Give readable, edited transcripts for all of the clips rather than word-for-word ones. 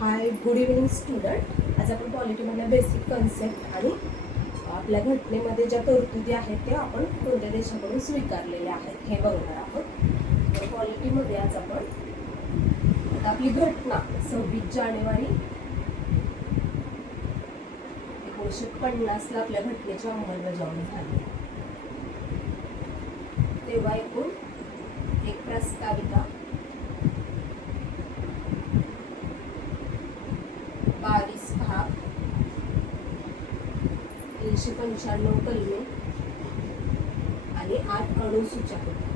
हाय, good evening student. आज आपण पॉलिटीमधल्या basic concept आणि आपल्या घटनेमध्ये ज्या तरतुदी आहेत त्या आपण कोणत्या देशाकडून स्वीकारलेल्या आहेत हे बघणार आहोत. तर पॉलिटीमध्ये आज आपण आता आपली घटना 26 जानेवारी 1950 आपल्या घटनेची अंमलबजावणी झाली. तेव्हा एकूण एक प्रस्ताविका, 22 भाग, 395 कलमे आणि 8 अनुसूच्या होत्या.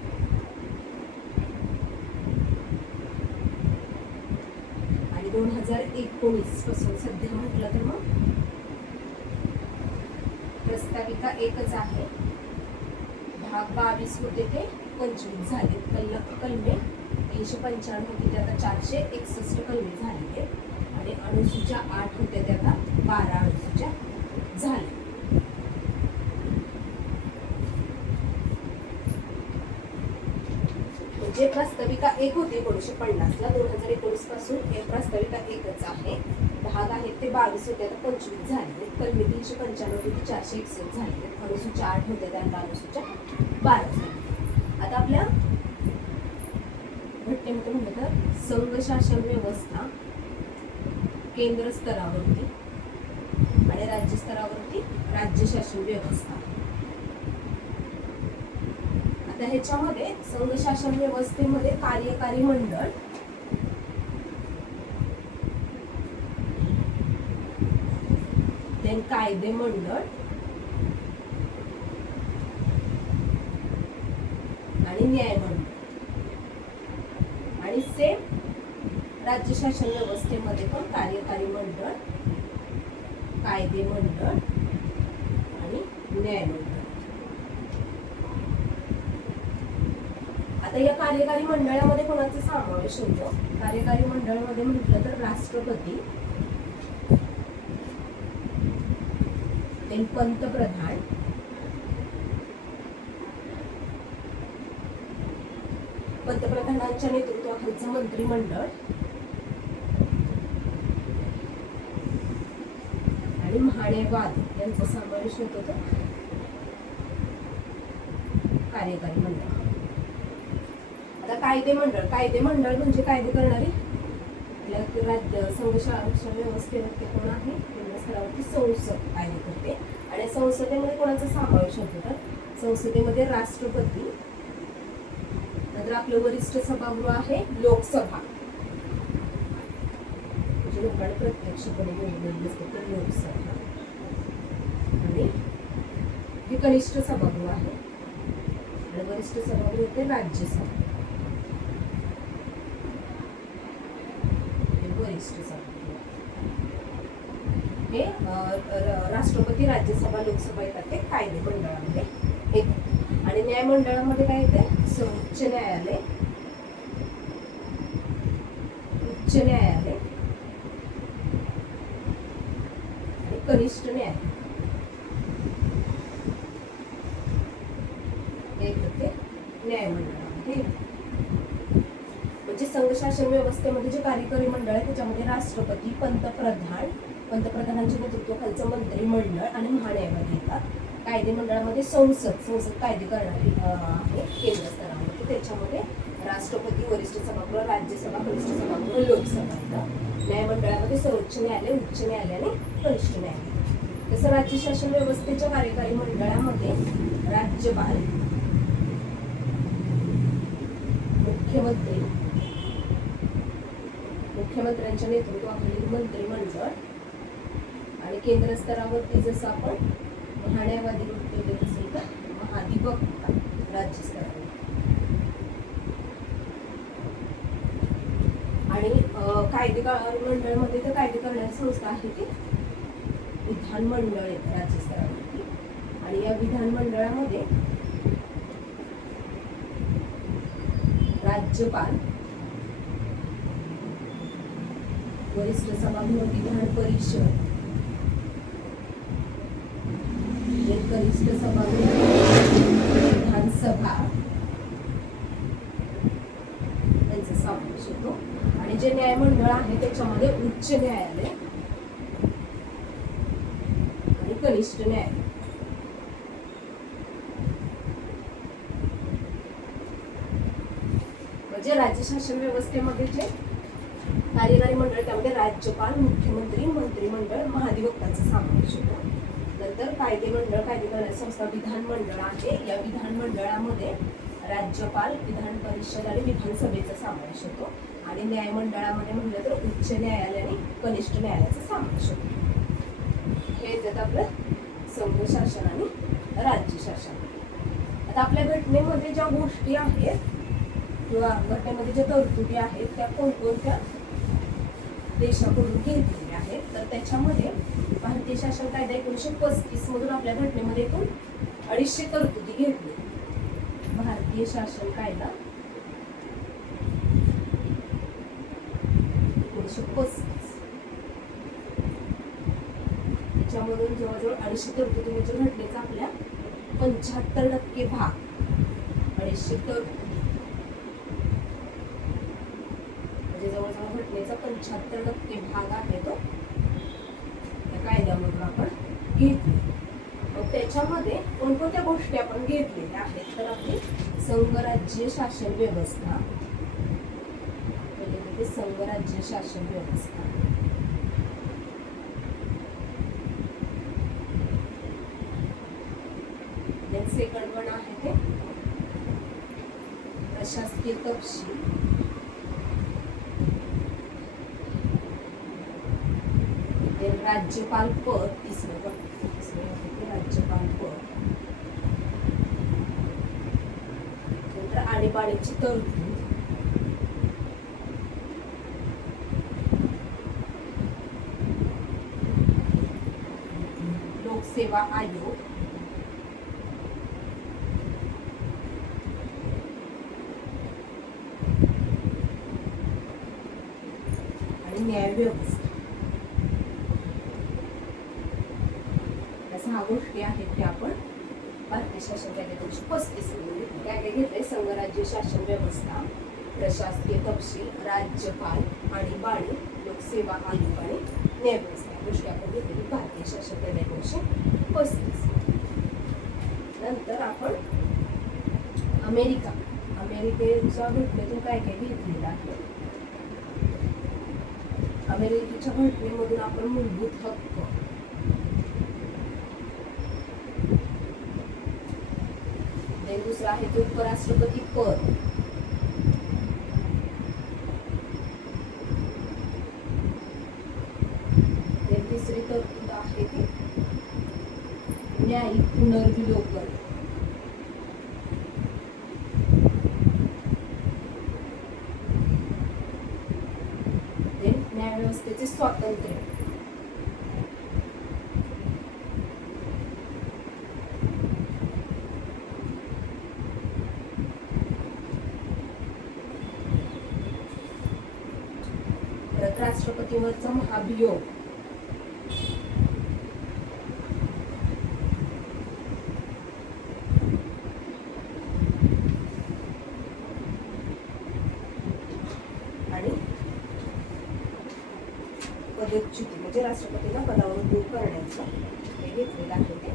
आणि 2019 पासून सध्या म्हटलं तर मग प्रस्ताविका एकच आहे. भाग 22 होते ते 25 झाले. कलमे 395 होते ते आता 461 कलमे झाले. आणि अनुसूच्या 8 होत्या त्या आता 12 अनुसूच्या झाल्या. म्हणजे प्रस्ताविका एक होती 1950 ला, 2019 पासून प्रस्ताविका एकच आहे. भाग आहेत ते 22 होते आता 25 झाले. कलमे 395 होते 461 झाले. अनुसूच्या 8 होत्या त्या अनुसूच्या 12 झाल्या. आता आपल्या घटनेमध्ये म्हटलं तर संघ शासन व्यवस्था केंद्र स्तरावरती आणि राज्य स्तरावरती राज्य शासन व्यवस्था. आता ह्याच्यामध्ये संघ शासन व्यवस्थेमध्ये कार्यकारी मंडळ, कायदे मंडळ आणि न्याय मंडळ. आणि सेम राज्य शासन व्यवस्थेमध्ये पण कार्यकारी मंडळ, कायदे मंडळ आणि न्याय मंडळ. आता या कार्यकारी मंडळामध्ये कोणाचा समावेश होतो? कार्यकारी मंडळामध्ये म्हटलं तर राष्ट्रपती, पंतप्रधान, पंतप्रधानांच्या नेतृत्वाखालचं मंत्रिमंडळ आणि महान्यायवाद यांचा समावेश होतो तो कार्यकारी मंडळ. आता कायदे मंडळ म्हणजे कायदे करणारी राज्य संघ शासन व्यवस्थेवरती कोण आहे? केंद्र स्तरावरती संसद कायदे करते. आणि संसदेमध्ये कोणाचा समावेश होतो? तर संसदेमध्ये राष्ट्रपती, नंतर आपलं वरिष्ठ सभागृह आहे लोकसभा, म्हणजे लोकांना प्रत्यक्षपणे निवडलेली असते ते लोकसभा. आणि हे कनिष्ठ सभागृह आहे आणि वरिष्ठ सभागृह ते राज्यसभा. हे राष्ट्रपती, राज्यसभा, लोकसभा येतात ते कायदे मंडळामध्ये येतात. आणि न्याय मंडळामध्ये काय येते? सर्वोच्च न्यायालय, उच्च न्यायालय आणि कनिष्ठ न्यायालय हे येते न्याय मंडळामध्ये. म्हणजे संघ शासन व्यवस्थेमध्ये जे कार्यकारी मंडळ आहे त्याच्यामध्ये राष्ट्रपती, पंतप्रधानांच्या नेतृत्वाखालचं मंत्रिमंडळ आणि महान्यायवादी येतात. कायदे मंडळामध्ये संसद कायदे करणारी आहे केंद्र स्तरावरती. त्याच्यामध्ये राष्ट्रपती, वरिष्ठ सभागृह, राज्यसभा, कनिष्ठ सभागृह, लोकसभा येतात. न्याय मंडळामध्ये सर्वोच्च न्यायालय, उच्च न्यायालय आणि कनिष्ठ न्यायालय. तसं राज्य शासन व्यवस्थेच्या कार्यकारी मंडळामध्ये राज्यपाल, मुख्यमंत्र्यांच्या नेतृत्वाखालील मंत्रिमंडळ आणि केंद्र स्तरावरती जसं आपण महान्यायवादी देत असेल तर महाधिवक्ता राज्य स्तरावर. आणि कायदेकारी मंडळामध्ये तर कायदे करणारी संस्था आहे ती विधानमंडळ आहे राज्य स्तरावरती. आणि या विधानमंडळामध्ये राज्यपाल, वरिष्ठ सभागृह विधान परिषद, कनिष्ठ सभागृह विधानसभा यांचा समावेश होतो. आणि आणि जे न्यायमंडळ आहे त्याच्यामध्ये उच्च न्यायालय आणि कनिष्ठ न्यायालय. म्हणजे राज्य शासन व्यवस्थेमध्ये जे कार्यकारी मंडळ त्यामध्ये राज्यपाल, मुख्यमंत्री, मंत्रिमंडळ, महाधिवक्तांचा समावेश होतो. नंतर कायदे मंडळ, कायदे करण्याची संस्था विधानमंडळ आहे. या विधानमंडळामध्ये राज्यपाल, विधान परिषद आणि विधानसभेचा समावेश होतो. आणि न्यायमंडळामध्ये म्हणलं तर उच्च न्यायालय आणि कनिष्ठ न्यायालयाचा समावेश होतो. हे येतात आपलं संघ शासन आणि राज्य शासन. आता आपल्या घटनेमध्ये ज्या गोष्टी आहेत किंवा घटनेमध्ये ज्या तरतुदी आहेत त्या कोणकोणत्या देशाकडून घेतलेल्या आहेत, तर त्याच्यामध्ये भारतीय शासन कायदा 1935 मधून आपल्या घटनेमध्ये एकूण 250 तरतुदी घेतली. भारतीय शासन कायदा 1935 त्याच्यामधून जवळजवळ 250 तरतुदी म्हणजे घटनेचा आपल्या 75% भाग 250 तरतुदी म्हणजे जवळजवळ घटनेचा 75% भाग आहे तो त्या कायद्यामधून आपण घेतले. मग त्याच्यामध्ये कोणकोणत्या गोष्टी आपण घेतलेल्या आहेत तर आपली संघराज्य शासन व्यवस्था, म्हणजे संघराज्य शासन व्यवस्था, सेकंड वन आहे ते प्रशासकीय तपशील, राज्यपाल पद, तिसरं राज्यपाल पद, नंतर आणीबाणीची तरतूद, लोकसेवा आयोग, आणि न्याय व्यवस्था. ह्या गोष्टी आहेत त्या आपण भारतीय शासन कायदा 1935 मध्ये काय काय घेतले. संघराज्य शासन व्यवस्था, प्रशासकीय तपशील, राज्यपाल, आणीबाणी, लोकसेवा आयोग आणि न्याय व्यवस्था या गोष्टी आपण घेतलेली भारतीय शासन कायदा 1935. नंतर आपण अमेरिकेच्या घटनेतून काय काय घेतलेलं आहे. अमेरिकेच्या घटनेमधून आपण मूलभूत हक्क, दुसरा आहे ते उपराष्ट्रपती पद, तिसरी तरतूद आहे ती न्यायिक पुनर्विलोकन, न्यायव्यवस्थेचे स्वातंत्र्य, राष्ट्रपतीवरचा महाभियोग, आणि पदच्युती म्हणजे राष्ट्रपतीला पदावरून दूर करण्याचं हे घेतलेलं आहे ते.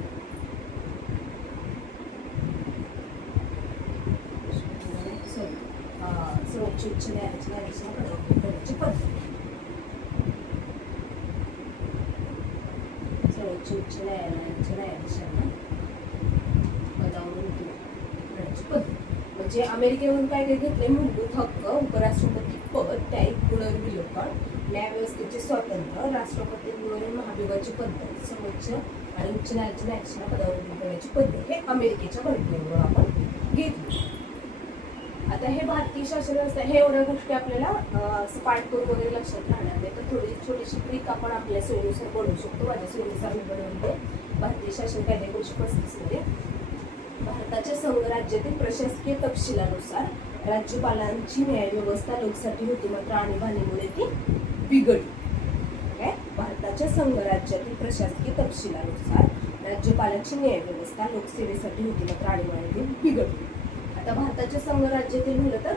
सर्वोच्च उच्च न्यायालयाच्या न्यायाधीशांना पदावरून दूर करण्याची पद्धत, उच्च न्यायालयाच्या न्यायाधीशांना पदावरून दूर करण्याची पद्धत. म्हणजे अमेरिकेमधून काय काय घेतले. मूलभूत हक्क, उपराष्ट्रपती पद, न्यायिक पुनर्विलोकन, न्यायव्यवस्थेचे स्वातंत्र्य, राष्ट्रपतींवरील महाभियोगाची पद्धत, सर्वोच्च आणि उच्च न्यायालयाच्या न्यायाधीशांना पदावरून दूर करण्याची पद्धत हे अमेरिकेच्या घटनेवरून आपण घेतली. आता हे भारतीय शासन व्यवस्था हे एवढ्या गोष्टी आपल्याला पाठ करून वगैरे लक्षात राहणार नाही, तर थोडी छोटीशी ट्रिक आपण आपल्या सोयीनुसार बनवू शकतो. माझ्या सोयीनुसार मी बनवते. भारतीय शासन कायदा 1935 मध्ये भारताच्या संघराज्यातील प्रशासकीय तपशिलानुसार राज्यपालांची न्यायव्यवस्था लोकसाठी होती, मात्र आणीबाणीमुळे ती बिघडली. काय भारताच्या संघराज्यातील प्रशासकीय तपशिलानुसार राज्यपालांची न्यायव्यवस्था लोकसेवेसाठी होती, मात्र आणीबाणीमुळे बिघडली. आता भारताच्या संघराज्यातील म्हणलं तर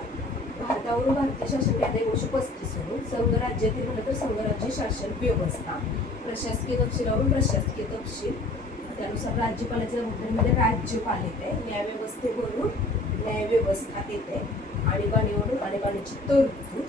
भारतावरून भारतीय शासन कायदा 1935 वरून संघ राज्यातील म्हणलं तर संघराज्य शासन व्यवस्था, प्रशासकीय तपशिलावरून प्रशासकीय तपशील, त्यानुसार राज्यपालाच्या जबाबदारीमध्ये राज्यपाल येते, न्यायव्यवस्थेवरून न्यायव्यवस्था येते, आणीबाणीवरून आणीबाणीची तरतूद,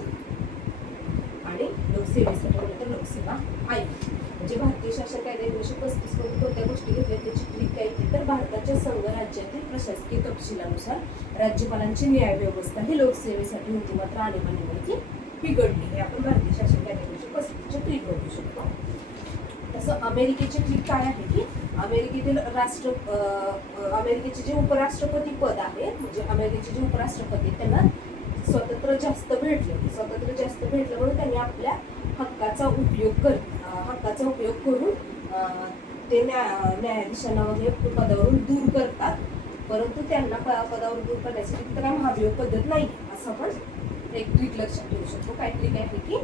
आणि लोकसेवेसाठी म्हणलं तर लोकसेवा आयोग. म्हणजे भारतीय शासन कायदा 1935 मधून कोणत्या गोष्टी घेतल्या त्याची ट्रिक काय येते तर भारताच्या संघ राज्यातील प्रशासकीय तपशिलानुसार राज्यपालांची न्याय व्यवस्था ही लोकसेवेसाठी होती, मात्र आणीबाणीमुळे ती बिघडली. हे आपण भारतीय शासन कायदा 1935 ट्रिक बघू शकतो. तसं अमेरिकेची ट्रिक काय आहे की अमेरिकेतील अमेरिकेचे जे उपराष्ट्रपती पद आहे, म्हणजे अमेरिकेचे जे उपराष्ट्रपती त्यांना स्वातंत्र्य जास्त भेटलं म्हणून त्यांनी आपल्या हक्काचा उपयोग करून ते न्यायाधीशांना वगैरे पदावरून दूर करतात, परंतु त्यांना पदावरून दूर करण्यासाठी तिथं काय महाभियोग पद्धत नाही, असं आपण एक ट्रिक लक्षात ठेवू शकतो. काय ट्रिक आहे की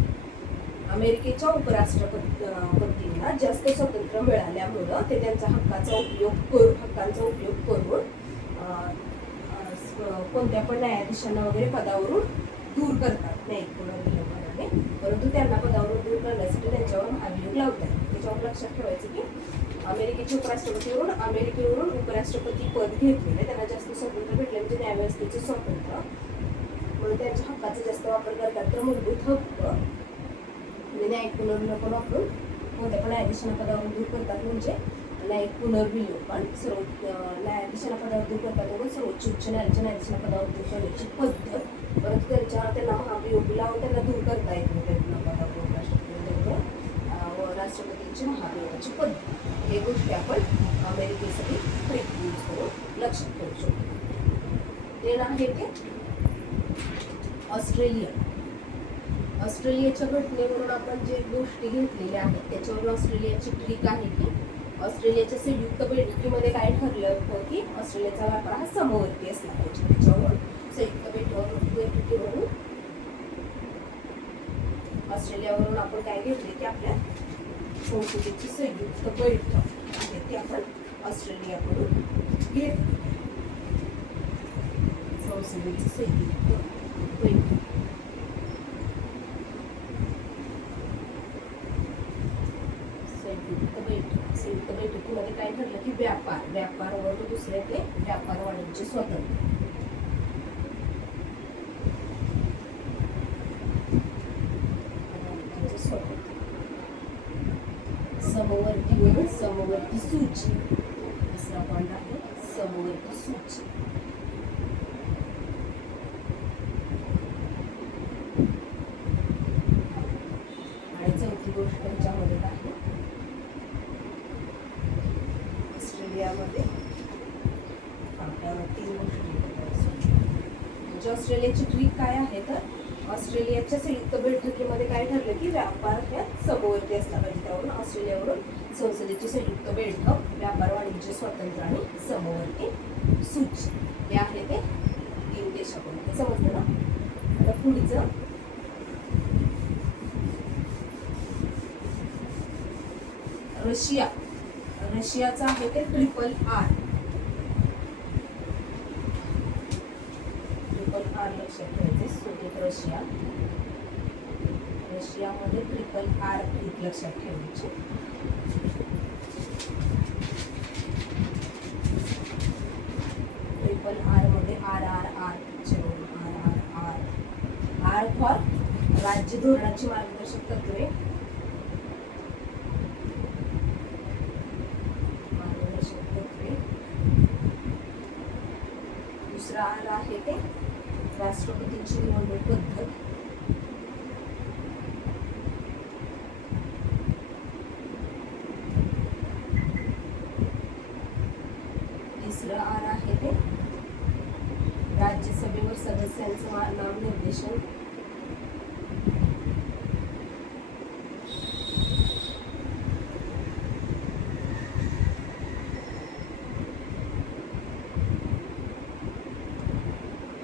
अमेरिकेच्या उपराष्ट्रपतींना जास्त स्वातंत्र्य मिळाल्यामुळं ते त्यांचा हक्कांचा उपयोग करून कोणत्या पण न्यायाधीशांना वगैरे पदावरून दूर करतात न्यायिक पुनर्विलोकनाने, परंतु त्यांना पदावरून दूर करण्यासाठी त्यांच्यावर महाभियोग लावतात. त्याच्यावर लक्षात ठेवायचं की अमेरिकेच्या अमेरिकेवरून उपराष्ट्रपती पद घेतलेले त्यांना जास्त स्वातंत्र्य भेटले, म्हणजे न्यायव्यवस्थेचे स्वातंत्र्य, म्हणून त्यांच्या हक्काचा जास्त वापर करतात. तर मूलभूत हक्क म्हणजे न्यायिक पुनर्विलोकन वापरून कोणत्या पण न्यायाधीशांना पदावरून दूर करतात, म्हणजे न्यायिक पुनर्विलोकन न्यायाधीशांना पदावर दूर करतात, सर्वोच्च उच्च न्यायालयाच्या न्यायाधीशांना पदावर दूर करण्याची पद्धत, परंतु त्यांना महाभियोग लावून त्यांना दूर करता येत नाही त्यांना पदावरून राष्ट्रपतींची महाभियोगाची पद्धत. हे गोष्टी आपण अमेरिकेसाठी ट्रिक यूज करून लक्षात ठेवू शकतो. ते आहे ते ऑस्ट्रेलियाच्या घटनेवरून आपण जे गोष्टी घेतलेल्या आहेत त्याच्यावरून ऑस्ट्रेलियाची ट्रिक आहे की ऑस्ट्रेलियाच्या संयुक्त बैठकीमध्ये काय ठरलं होतं की ऑस्ट्रेलियाचा व्यापार हा समवर्ती असला पाहिजे. त्याच्यावरून संयुक्त बैठकीवरून ऑस्ट्रेलियावरून आपण काय घेतले की आपल्या संसदेची संयुक्त बैठक आहे ती आपण ऑस्ट्रेलियाकडून घेतली. संसदेची संयुक्त बैठक संयुक्त बैठकीमध्ये काय ठरलं की व्यापारावरून दुसरे ते व्यापार वाणिज्य स्वातंत्र्य. समवर्तीवरून समवर्ती सूची, दुसरा पॉइंट आहे समवर्ती सूची. आणि चौथी गोष्ट त्याच्यामध्ये आहे ऑस्ट्रेलियामध्ये आपल्याला 3 गोष्टी म्हणजे ऑस्ट्रेलियाची ट्रिक काय आहे तर ऑस्ट्रेलियाच्या संयुक्त बैठकीमध्ये काय ठरलं की व्यापार ह्या समवर्ती असला पाहिजे, त्यावरून ऑस्ट्रेलियावरून संसदेची संयुक्त बैठक, व्यापार वाणिज्य स्वातंत्र्य आणि समवर्ती सूची हे आहे ते 3 देशाकडून. हे समजलं ना. आता पुढचं रशियाचं आहे ते RRR. लक्षात ठेवायचे. सोव्हिएत रशियामध्ये RRR लक्षात ठेवायचे. RRR मध्ये RRR R फॉर राज्य धोरणाची मार्गदर्शक तत्त्वे, दुसरा R आहे ते राष्ट्रपतींची निवडणूक पद्धत, तिसरा R आहे ते राज्यसभेवर सदस्यांचं नामनिर्देशन,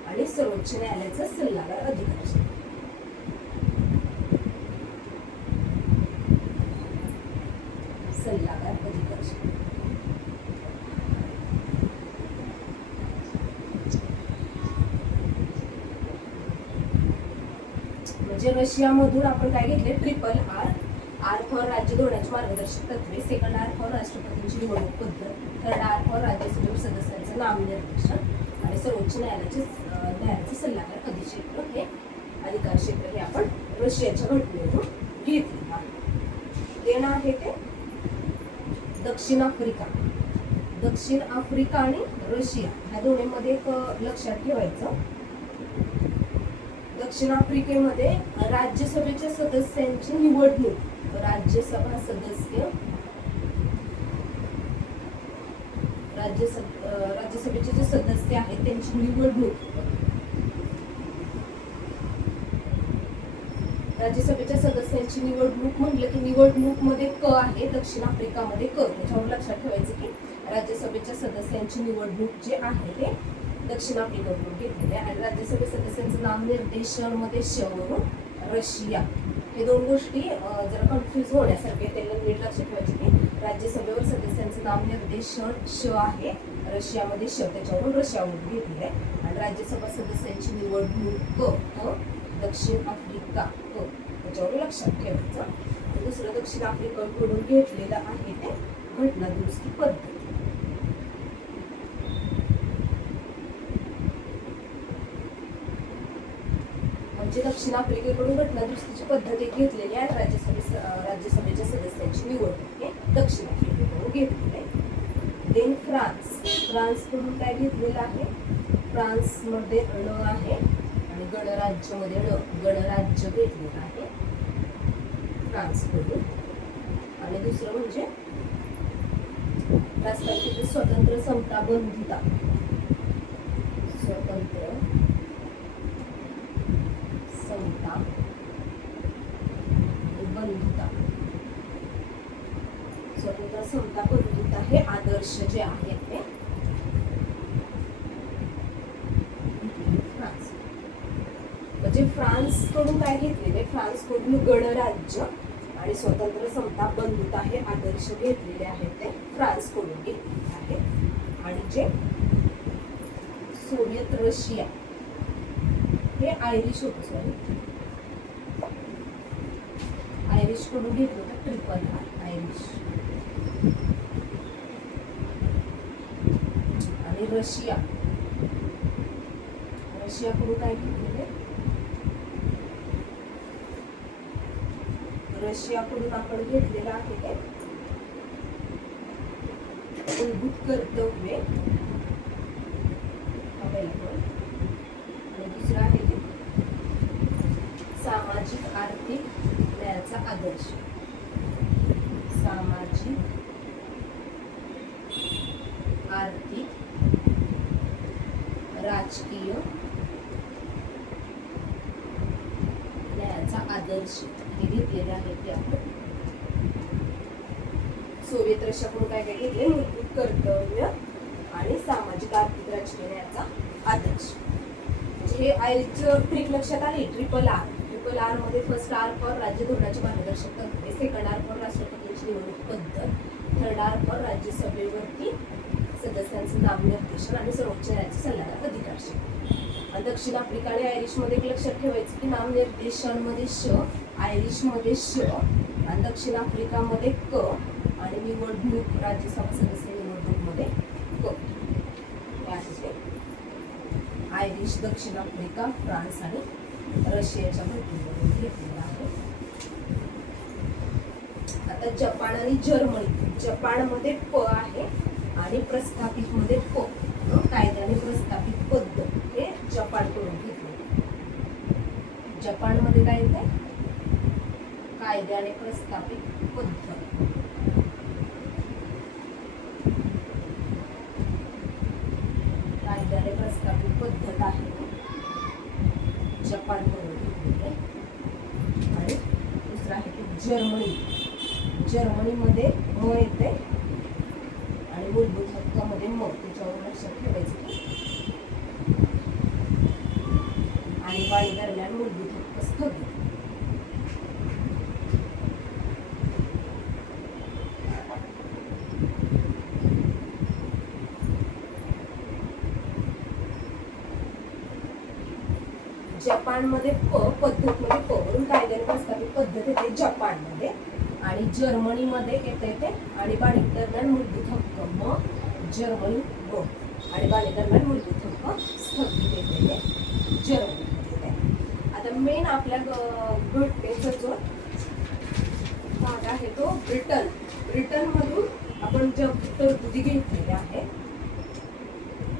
आणि सर्वोच्च न्यायालयाचा सल्लागार अधिकार. म्हणजे रशियामधून आपण काय घेतले ट्रिपल आर. आर फॉर राज्य धोरणाची मार्गदर्शक तत्वे, सेकंड आर फॉर राष्ट्रपतींची निवडणूक पद्धत, थर्ड आर फॉर राज्यसभेवर सदस्यांचं नामनिर्देशन आणि सर्वोच्च न्यायालयाचे सल्लागार अधिक्षेत्र हे अधिकार क्षेत्र हे आपण रशियाच्या घटनेतून घेतले आहे. देणं आहे ते दक्षिण आफ्रिका. दक्षिण आफ्रिका आणि रशिया ह्या दोन्हीमध्ये एक लक्षात ठेवायचं. दक्षिण आफ्रिकेमध्ये राज्यसभेच्या सदस्यांची निवडणूक, राज्यसभा सदस्य राज्यसभेचे जे सदस्य आहेत त्यांची निवडणूक, राज्यसभेच्या सदस्यांची निवडणूक म्हटलं की निवडणूक मध्ये क आहे, दक्षिण आफ्रिकामध्ये क. त्याच्यावर लक्षात ठेवायचं की राज्यसभेच्या सदस्यांची निवडणूक जे आहे ते दक्षिण आफ्रिकेकडून घेतलेले आहे आणि राज्यसभा सदस्यांचं नामनिर्देशन मध्ये श वरून रशिया. हे दोन गोष्टी जरा कन्फ्युज होण्यासारखे, त्यांना नीट लक्षात ठेवायचे की राज्यसभेवर सदस्यांचं नामनिर्देशन श आहे, रशियामध्ये श, त्याच्यावरून रशियावरून घेतलेलं आहे. आणि राज्यसभा सदस्यांची निवडणूक क, दक्षिण आफ्रिका क, त्याच्यावर लक्षात ठेवायचं. आणि दुसरं दक्षिण आफ्रिकेकडून घेतलेलं आहे ते घटना दुरुस्ती पद्धत. म्हणजे दक्षिण आफ्रिकेकडून घटना दुरुस्तीची पद्धत एक घेतलेली आहे. राज्यसभेच्या सदस्यांची निवडणूक हे दक्षिण आफ्रिकेकडून घेतलेली आहे. देन फ्रान्सकडून काय घेतलेलं आहे, फ्रान्समध्ये ण आहे आणि गणराज्यमध्ये गणराज्य घेतलेलं आहे फ्रान्सकडून. आणि दुसरं म्हणजे राष्ट्राची स्वतंत्र समता बंधुता, स्वतंत्र समता बंधुता, स्वतंत्र समता बंधुता हे आदर्श जे आहेत ते फ्रान्स. म्हणजे फ्रान्स कडून काय घेतलेले, फ्रान्स कडून गणराज्य आणि स्वतंत्र समता बंधुता हे आदर्श घेतलेले आहेत ते फ्रान्स कडून घेतलेले आहेत. आणि जे सोव्हिएत रशिया हे आयरिश होतं, सॉरी आयरिश कडून घेतलं होतं ट्रिपल आर, आयरिश. आणि रशियाकडून काय घेतलेले, रशियाकडून आपण घेतलेलं आहे काय मूलभूत कर्तव्ये, आणि दुसरं आहे ते सामाजिक आर्थिक न्यायाचा आदर्श, सामाजिक आर्थिक राजकीय न्यायाचा आदर्श हे घेतलेले आहेत ते आपण. सोव्हिएत रशियाकडून काय काय घेतले, मूलभूत कर्तव्य आणि सामाजिक आर्थिक राजकीय न्यायाचा आदर्श. म्हणजे हे आयचं ट्रिक लक्षात आली. ट्रिपल आर, ट्रिपल आर मध्ये फर्स्ट आर फॉर राज्य धोरणाचे मार्गदर्शक तत्वे, सेकंड आर फॉर राष्ट्रपतींची निवडणूक पद्धत, थर्ड आर फॉर राज्यसभेवरती सदस्यांचं नामनिर्देशन आणि सर्वोच्च न्यायालयाचे सल्लागार अधिकार क्षेत्र. दक्षिण आफ्रिका आणि आयरिश मध्ये एक लक्षात ठेवायचं की नामनिर्देशन मध्ये श, आयरिश मध्ये श आणि दक्षिण आफ्रिकामध्ये क आणि निवडणूक राज्यसभा सदस्य निवडणूक मध्ये क. आयरिश, दक्षिण आफ्रिका, फ्रान्स आणि रशियाच्या घटनेमध्ये घेतलेला आहे. आता जपान आणि जर्मनी. जपानमध्ये प आहे आणि प्रस्थापित मध्ये प, कायद्याने प्रस्थापित पद्धत हे जपानकडून घेतले. जपानमध्ये काय येते, कायद्याने प्रस्थापित पद्धत. कायद्याने प्रस्थापित पद्धत आहे जपानकडून घेतलेली. आणि दुसरं आहे की जर्मनी. जर्मनीमध्ये म येते आणि मूलभूत हक्कामध्ये म, त्याच्यावर लक्षात ठेवायचं की आणीबाणी दरम्यान मूलभूत हक्क स्थगित. जपान जपानमध्ये पद्धतमध्ये वरून कायद्याने प्रस्थापित पद्धत येते जपानमध्ये, आणि जर्मनीमध्ये येते आणीबाणी दरम्यान मूलभूत हक्क, मग जर्मनी आणीबाणी दरम्यान मूलभूत हक्क स्थगित येते जर्मनीमध्ये. आता मेन आपल्या घटनेचा जो भाग आहे तो ब्रिटन मधून आपण ज्या तरतुदी घेतलेल्या आहेत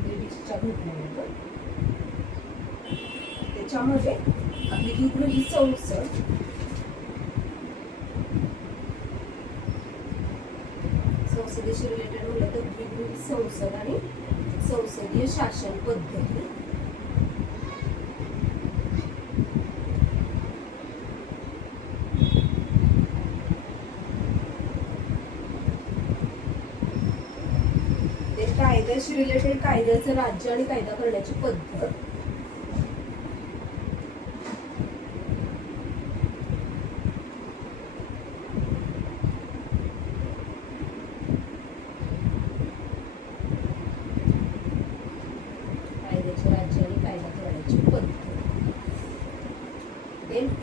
ब्रिटिशच्या घटनेमधून, त्याच्यामध्ये आपली द्विगृही संसद, संसदेशी रिलेटेड म्हणलं तर द्विगृही संसद आणि संसदीय शासन पद्धती, कायद्याशी रिलेटेड कायद्याचं राज्य आणि कायदा करण्याची पद्धत, कायद्याचे राज्य आणि कायदा करण्याची पद्धत.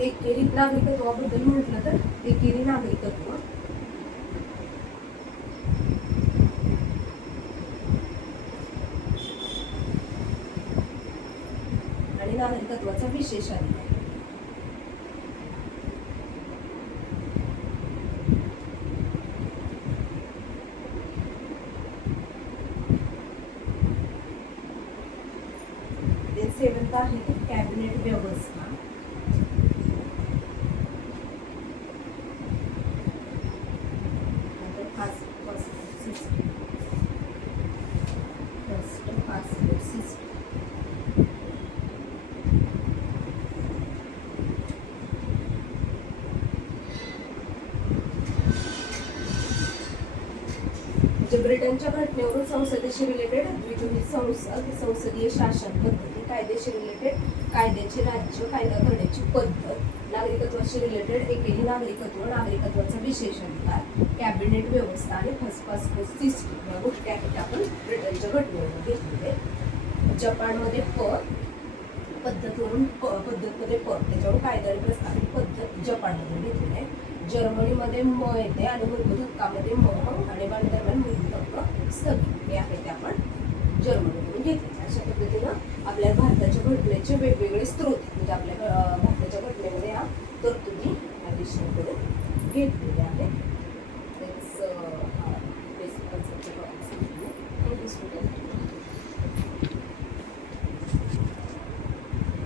एकेरी नागरिकत्वाबद्दल म्हटलं तर एकेरी नागरिकत्व, नागरिकत्वाचा विशेष अधिकार. सेवंथ आहे कॅबिनेट व्यवस्था, ब्रिटनच्या घटनेवरून संसदेशी रिलेटेड द्विगृही संसद, संसदीय शासन पद्धती, कायदेशी रिलेटेड कायद्याचे राज्य, कायदा करण्याची पद्धत, नागरिकत्वाशी रिलेटेड एकेरी नागरिकत्व, नागरिकत्वाचा विशेष अधिकार, कॅबिनेट व्यवस्था आणि फर्स्ट पासपोर्ट सिस्टीम या गोष्टी आहेत आपण ब्रिटनच्या घटनेवरून घेतलेले. जपानमध्ये पद्धतवरून पद्धतमध्ये त्याच्यावर कायद्याने प्रस्थापित पद्धत जपानमधून घेतलेली आहे. जर्मनीमध्ये म येते आणि मूलभूत हक्कामध्ये म आणि दरम्यान मूलभूत हक्क स्थगित हे आहे ते आपण जर्मनीकडून घेतले. अशा पद्धतीनं आपल्या भारताच्या घटनेचे वेगवेगळे स्रोत म्हणजे आपल्या भारताच्या घटनेमध्ये या तरतुदी या देशांकडून घेतलेल्या आहेत.